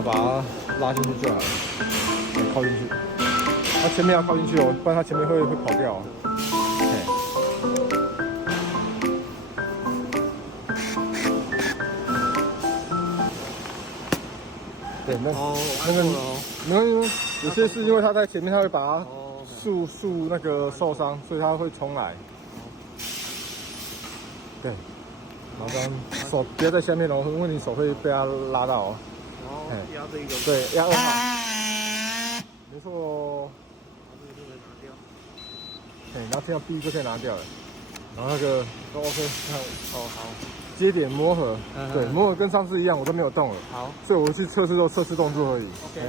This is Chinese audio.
然后把它拉进去就好了，靠进去。它前面要靠进去哦，不然它前面会跑掉哦。对，那个没关系，有些是因为它在前面，它会把它树那个受伤，所以它会重来。对，然后这样手不要在下面哦，因为你手会被它拉到哦。然后压这个，对，压2号，没错哦。这个就可以拿掉。对，然后听到 B 就可以拿掉了，然后那个都 OK， 看哦，好。接点磨合，对，磨合跟上次一样，我都没有动了。好，所以我去测试动作而已。 OK。